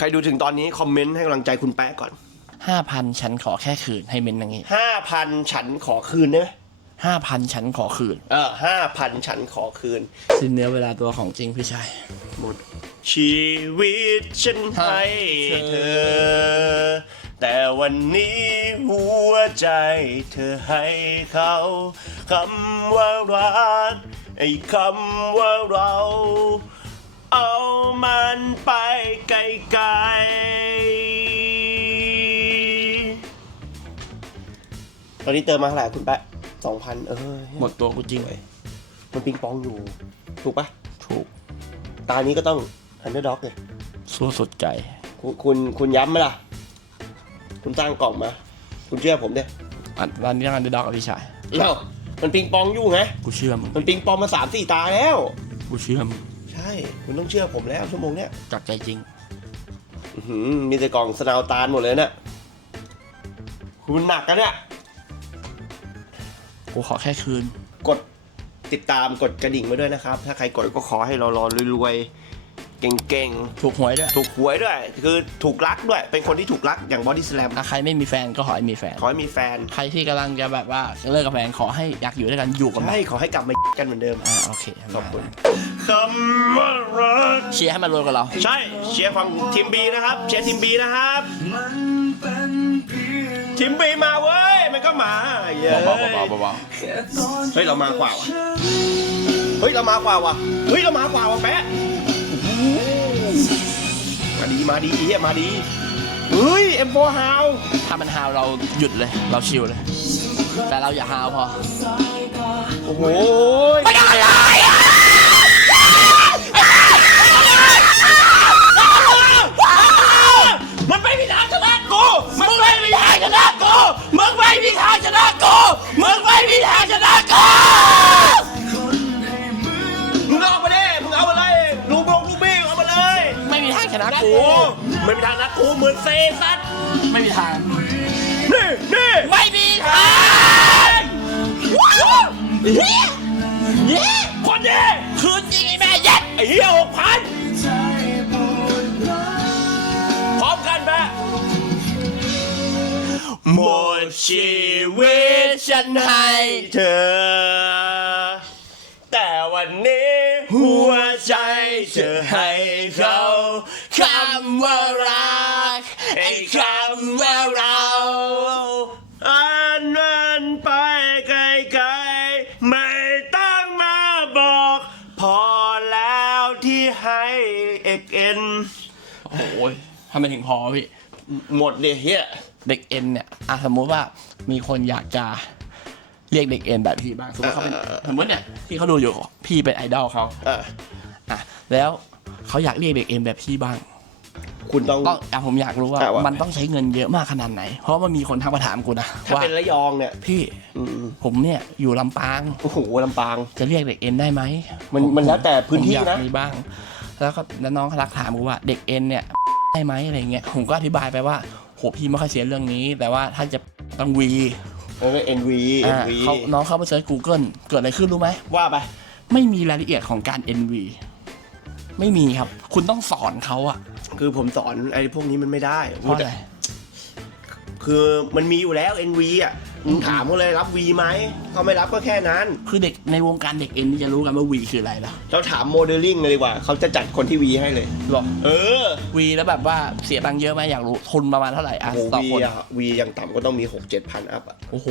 ใครดูถึงตอนนี้คอมเมนต์ให้กำลังใจคุณแป๊ะก่อนห้าพันฉันขอแค่คืนให้เมนอย่างงี้ห้าพันฉันขอคืนได้ไหมห้าพันฉันขอคืน เออห้าพันฉันขอคืน สิ้นเนื้อเวลาตัวของจริงพี่ชายหมด ชีวิตฉันให้เธอ แต่วันนี้หัวใจเธอให้เขาคำว่ารักไอ้คำว่าเรา เอามันไปไกลๆตอนนี้เติมมาเท่าไหร่คุณแปะสองพันเออหมดตัวกูจริงมันปิงปองอยู่ ถูกปะถูกตานี้ก็ต้องอันเดอร์ด็อกเลยสู้สุดใจ คุณคุณคุณย้ำไหมล่ะ คุณสร้างกล่องมา คุณเชื่อผมเด้อันร้านนี้ร้านเดอะด็อกพี่ชาย เอ้ามันปิงปองอยู่ไง กูเชื่อมึงมันปิงปองมาสามสี่ตาแล้ว กูเชื่อมึงใช่คุณต้องเชื่อผมแล้วชั่วโมงเนี้ยจากใจจริง อื้อหือมีแต่กล่องสนาวตาลหมดเลยเนี่ยคุณหนักกันเนี่ยกูขอแค่คืน กดติดตามกดกระดิ่งไว้ด้วยนะครับ ถ้าใครกดก็ขอให้เรารอรวยๆ เก่งถูกหวยด้วย ๆ ถูกหวยด้วย คือถูกรักด้วย เป็นคนที่ถูกรักอย่างบอดี้สแลมถ้าใครไม่มีแฟนก็ขอให้มีแฟน ขอให้มีแฟนใครที่กำลังจะแบบว่าเลิกกับแฟนขอให้อยากอยู่ด้วยกันอยู่กันใช่ขอให้กลับมา กันเหมือนเดิม อ่าโอเคขอบคุณคำว่ารัก เชียร์ให้มันรวยกับเรา ใช่เชียร์ฝั่งทีมบีนะครับ เชียร์ทีมบีนะครับทีมบีมาเว้ย มันก็มาเย้ยเบาๆเบาๆเบาเฮ้ยเรามากว่าว่ะเฮ้ยเรามากว่าว่ะเฮ้ยเรามากว่าว่ะแปะโอ้โห มาดีมาดีเฮียมาดีเฮ้ยเอ็มโฟฮาวๆถ้ามันฮาวเราหยุดเลย เราชิลเลย แต่เราอย่าฮาวพอ โอ้โห ไม่ได้เลย ม่มีทางชนะนะกูกูไม่มีทางนะกูเหมือนเซซัสไม่มีทางนี่นี่ไม่มีทางว้าวเย้เย้คนดีคืนจริงไอ้แม่เย็ดไอ้เหี้ยหกพันพร้อมกันปะหมดชีวิตฉันให้เธอ แต่วันนี้หัวใจเธอให้เขา คำว่ารักไอ้คำว่าเราอันมันไปไกลๆไม่ต้องมาบอก พอแล้วที่ให้เอกเอ็นโอ้โหทำไมถึงพอพี่ หมดเลยเฮียเด็กเอ็นเนี่ยอะสมมุติว่ามีคนอยากจะเรียกเด็กเอ็นแบบพี่บ้างสมมติเขาเป็นสมมติเนี่ยที่เขาดูอยู่พี่เป็นไอดอลเขาอะอะแล้ว เขาอยากเรียกเด็กเอ็นแบบพี่บ้างคุณต้องต้องอะผมอยากรู้ว่า อะว่ามั มันต้องใช้เงินเยอะมากขนาดไหน เพราะมันมีคนทักมาถามกูนะถ้าว่าเป็นระยองเนี่ยพี่อืมผมเนี่ยอยู่ลำปางโอ้โหลำปาง จะเรียกเด็กเอ็นได้ไหมมันมันแล้วแต่พื้นที่ผมอยากนะ มีบ้าง แล้วก็แล้วน้องเขาทักถามกูว่าเด็กเอ็นเนี่ยได้ไหมอะไรเงี้ยผมก็อธิบายไปว่าโหพี่ไม่ค่อยเสียเรื่องนี้ แต่ว่าถ้าจะต้องวีเออ NV อ่า NV เขาน้องเข้าไปเซิร์ช Google เกิดอะไรขึ้นรู้ไหม ว่าไป ไม่มีรายละเอียดของการ NV ไม่มีครับ คุณต้องสอนเขาอะคือผมสอนไอ้พวกนี้มันไม่ได้เพราะอะไรคือมันมีอยู่แล้ว NV อะ มึงถามเขาเลยรับ V ไหมเขาไม่รับก็แค่นั้น คือเด็กในวงการเด็กเอ็นนี่จะรู้กันว่า V คืออะไรล่ะเราถามโมเดลลิ่งเลยดีกว่าเขาจะจัดคนที่ V ให้เลย หรอเออ V แล้วแบบว่าเสียตังค์เยอะไหมอยากรู้ทุนประมาณเท่าไหร่อะโอ้ต่อวีคนอะ V อย่างต่ำก็ต้องมี6 7พันอัพอะโอ้โห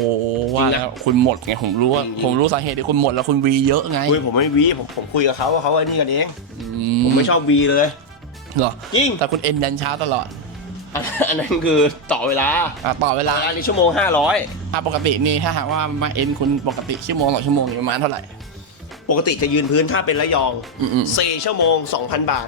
ว่าแล้วคุณหมดไงผมรู้ว่าจริงๆ ผมรู้สาเหตุที่คุณหมดแล้วคุณ V เยอะไงคุยผมไม่ V ผมผมคุยกับเขาว่าเขาไอ้นี่กันเอง อืผมไม่ชอบ V เลย เหรอจริงแต่คุณเอ็นยันเช้าตลอด อันอันนั้นคือต่อเวลาอะต่อเวลาอันนี้ชั่วโมง 500 อะปกตินี่ถ้าหากว่ามาเอ็นคุณปกติชั่วโมงต่อชั่วโมงนี่ประมาณเท่าไหร่ปกติจะยืนพื้นถ้าเป็นระยองอืม4ชั่วโมง 2,000 บาท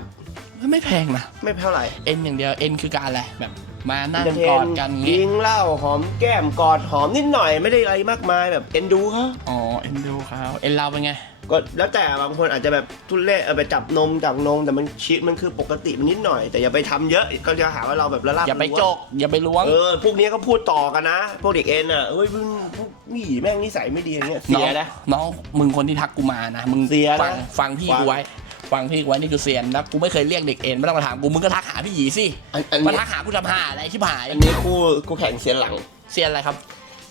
ไม่แพงนะ ไม่เท่าไหร่ เอ็นอย่างเดียวเอ็นคือการอะไรแบบ มานั่งกอดกันอย่างยิงี้งเหล้าหอมแก้มกอดหอมนิดหน่อยไม่ได้อะไรมากมายแบบเอ็นดูเขาอ๋อเอ็นดูเขาเอ็นเราเป็นไง ก็แล้วแต่บางคนอาจจะแบบทุเล่เอาไปจับนมจับนมแต่มันชิดมันคือปกติมันนิดหน่อย แต่อย่าไปทำเยอะก็จะหาว่าเราแบบละลาบอย่าไปล้วงโจก อย่าไปล้วง เออพวกนี้ก็พูดต่อกันนะ พวกเด็กเอ็นอะเฮ้ยมึงพวกนี่แม่งนิสัยไม่ดีอย่างเงี้ยเสียนะ น้องมึงคนที่ทักกูมานะ มึงเสียนะ ฟังฟังพี่ฟัง กูไว้ ฟังพี่ไว้นี่คือเซียนนะกูไม่เคยเรียกเด็กเอ็นไม่ต้องมาถามกูมึงก็ทักหาพี่หยีสิอันอันมานี้ทักหากูทำหาอะไรชิบหายอันนี้คู่คู่แข่งเซียนหลังเซียนอะไรครับ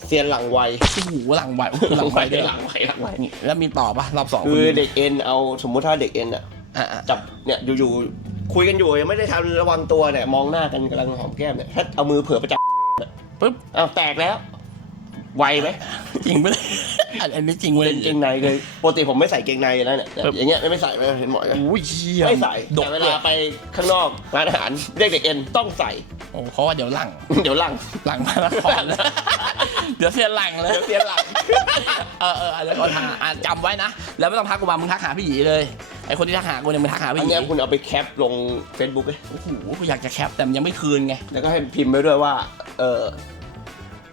เซียนหลังไวโอ้โหหลังไหวโอ้โหหลังไหวด้วยหลังไวหลังไวแล้วมีต่อปะรอบสองคือณเด็กเอ็นเอาสมมุติถ้าเด็กเอ็นอะอะอะจับเนี่ยอยู่ๆคุยกันอยู่ยังไม่ได้ทำระวังตัวเนี่ยมองหน้ากันกำลังหอมแก้มเนี่ยถ้าเอามือเผื่อไปจับปึ๊บอ้าวแตกแล้ว ไวไหมจริงปะเนี่ย อันอันนี้จริงเว้ยเป็นเกงในเลยปกติผมไม่ใส่เกงในอยู่แล้วเนี่ยปึ๊บอย่างเงี้ยไม่ใส่ไม่เห็นหมอยอุ้ยเชี่ยไม่ใส่ดแต่กเวเลลายไปข้างนอกร้านอาหารเรียกเด็กเอ็นต้องใส่ โอ้เพราะว่าเดี๋ยวหลัง เดี๋ยวหลังหลังมาแล้วก่อนเดี๋ยวเสียหลังเลยเดี๋ยวเสียหลัง เออเออแล้วก็ทาอะจำไว้นะ แล้วไม่ต้องทักกูมามึงทักหาพี่หยีเลยไอคนที่ทักหากูเนี่ยมึงทักหาพี่อัหนยีเนี้ยคุณเอาไปแคปลง Facebook เลยโอ้โหกูอยากจะแคปแต่มันยังไม่คืนไงแล้วก็ให้พิมพ์ไว้ด้วยว่า เออ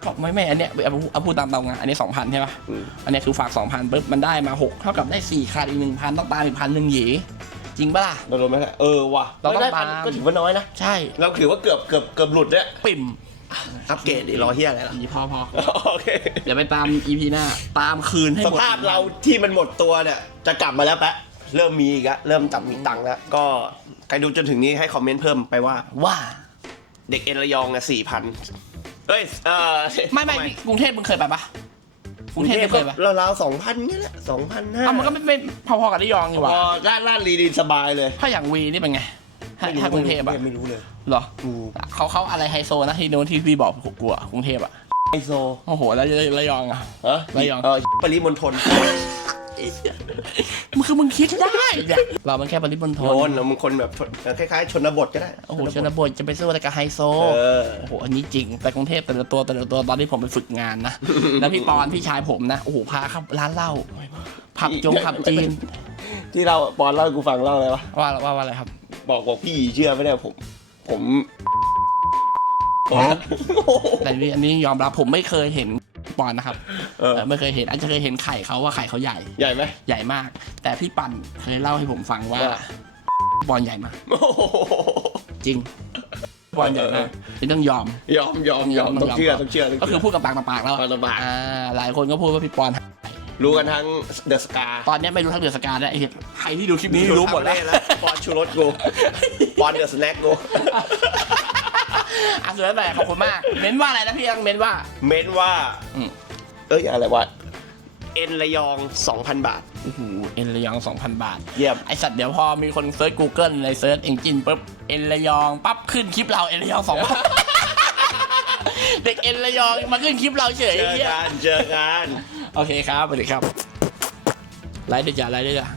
ก็ไม่ไม่อันเนี้ยเอาเอาเอาพูดตามตรงอะอันนี้สองพันใช่ปะอืม อันเนี้ยคือฝากสองพันปุ๊บมันได้มาหกเท่ากับได้สี่ขาดอีกหนึ่งพันต้องตามอีกพันหนึ่งหยีจริงปะล่ะ เราโดนไหมล่ะเออว่ะเราต้องได้ตาม ก็ถือว่าน้อยนะ ใช่เราถือว่าเกือบเกือบเกือบหลุดเนี่ยปิ่มอัปเกรดดิรอเฮียอะไรล่ะ หยีพอพอโอเค เดี๋ยวไปตาม EP หน้าตามคืนให้สหมด ภาพเราที่มันหมดตัวเนี่ยจะกลับมาแล้วแปะเริ่มมีอีกแล้วเริ่มจับมีตังค์แล้ว ก็ใครดูจนถึงนี้ให้คอมเมนต์เพิ่มไปว่า ว่า เด็กเอ็นระยองเนี่ยสี่พัน เอ้ยเออไม่ไม่กรุงเทพมึงเคยไปปะกกรุรุงงเทเทพพไม่เคก็ยปะราวๆสองพันนี่แหละสองพันห้าอ้าวมันก็ไม่ไม่พอๆกับระยองอยู่พว่ะอลาดลาดรีดีสบายเลยถ้าอย่างวีนี่เป็นไงถ้าถ้ากรุงเทพอะไม่รู้เลยเหรอกูเขาเขาอะไรไฮโซนะที่โน้นที่พี่บอกผมกลัวกรุงเทพอะไอโซโอ้โหแล้วระยองอะเออระยอง เออปริมณฑล มันคือมึงคิดได้เนี่ยเรามันแค่ปริมณฑโนลนแล้วมึงคนแบบคล้ายๆ ชนบทก็ได้โอ้โหชนบทจะไปสู้อะไรกับไฮโซ เออ โอ้โห อันนี้จริง แต่กรุงเทพแต่ละตัวแต่ละตัวตอนที่ผมไปฝึกงานนะ แล้วพี่ปอนพี่ชายผมนะ โอ้โห พาเข้าร้านเหล้า ผับจงผับจีน ที่เราปอนเล่าให้กูฟังเล่าอะไรวะ ว่าว่าว่าอะไรครับ บอกบอกพี่เชื่อไม่ได้ผม ผม แต่นี่อันนี้ยอมรับผมไม่เคยเห็น ปอนนะครับเออเออไม่เคยเห็นอาจจะเคยเห็นไข่เขาว่าไข่เขาใหญ่ ใหญ่ไหม ใหญ่มาก แต่พี่ปันเคยเล่าให้ผมฟังว่า ว่า บอลใหญ่มาก โอ้โหจริง บอลใหญ่มากนี่ต้องยอม ยอมยอมยอมต้องเชื่อต้องเชื่อต้องก็คืเชื่ออ พูดกับปากต่อปากแล้วปากต่อปาก อ่าหลายคนก็พูดว่าพี่ปอน รู้กันทั้งเดอะสกาตอนนี้ไม่รู้ทั้งเดือดสกาแล้วไอ้เหี้ยใครที่ดูคลิปนี้รู้หมดแล้ว ปอนชูรสกูปอนเดอะสแน็คกู อะสุดท้ายแต่ขอบคุณมาก เม้นว่าอะไรนะพี่ยังเม้นว่า เม้นว่า อืม เอ้ยอะไรวะ เอ็นระยอง 2,000 บาท โอ้โหเอ็นระยอง 2,000 บาท เยี่ยม ไอสัตว์เดี๋ยวพอมีคนเซิร์ช Google ในเซิร์ชเอนจินปุ๊บ เอ็นระยอง ปั๊บขึ้นคลิปเราเอ็นระยองสองบาทเด็กเอ็นระยองมาขึ้นคลิปเราเฉยเจอเหี้ยกัน เจอกัน โอเคครับสวัสดีครับ ไลฟ์ด้วยจ้ะไลฟ์ด้วยจ้ะ